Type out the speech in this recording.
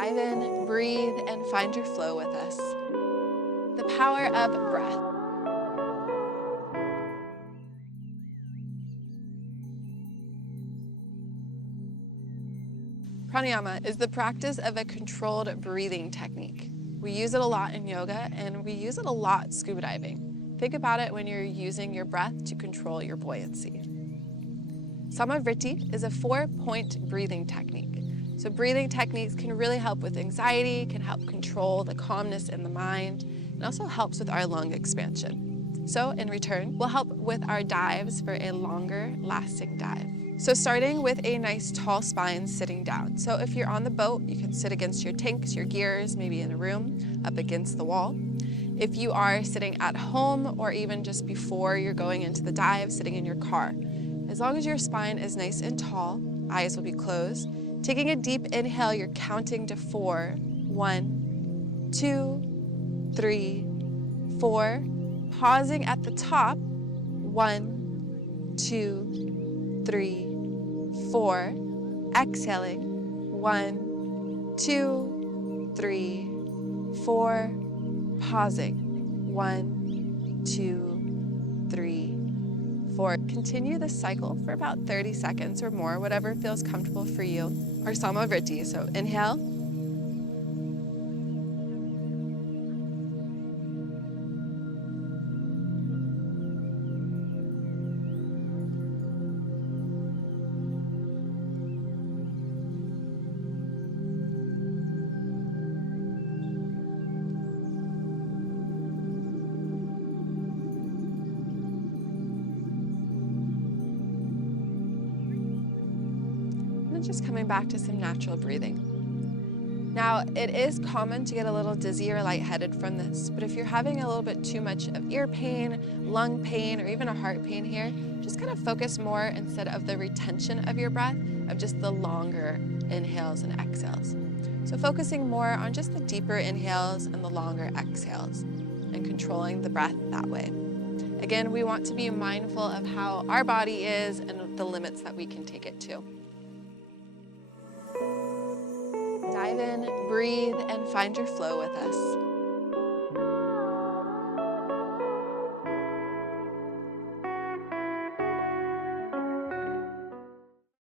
Dive in, breathe, and find your flow with us. The power of breath. Pranayama is the practice of a controlled breathing technique. We use it a lot in yoga, and we use it a lot scuba diving. Think about it when you're using your breath to control your buoyancy. Samavriti is a 4-point breathing technique. So breathing techniques can really help with anxiety, can help control the calmness in the mind, and also helps with our lung expansion. So in return, we'll help with our dives for a longer lasting dive. So starting with a nice tall spine sitting down. So if you're on the boat, you can sit against your tanks, your gears, maybe in a room, up against the wall. If you are sitting at home or even just before you're going into the dive, sitting in your car. As long as your spine is nice and tall, eyes will be closed. Taking a deep inhale, you're counting to 4. 1, 2, 3, 4. Pausing at the top. 1, 2, 3, 4. Exhaling. 1, 2, 3, 4. Pausing. 1, 2, 3, 4. Continue this cycle for about 30 seconds or more, whatever feels comfortable for you. Or Samavriti, so inhale. And just coming back to some natural breathing. Now, it is common to get a little dizzy or lightheaded from this, but if you're having a little bit too much of ear pain, lung pain, or even a heart pain here, just kind of focus more instead of the retention of your breath, of just the longer inhales and exhales. So focusing more on just the deeper inhales and the longer exhales and controlling the breath that way. Again, we want to be mindful of how our body is and the limits that we can take it to. Dive in, breathe, and find your flow with us.